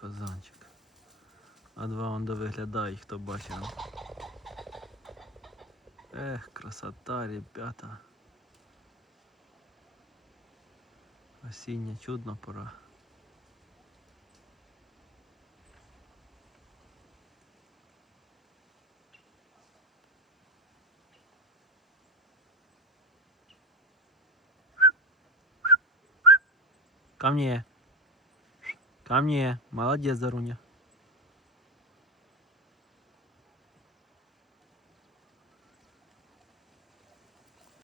Фазанчик. А два он виглядає, хто бачив. Ех, красота, ребята. Осіння чудна пора. Ко мне. Ко мне. Молодец, Заруня.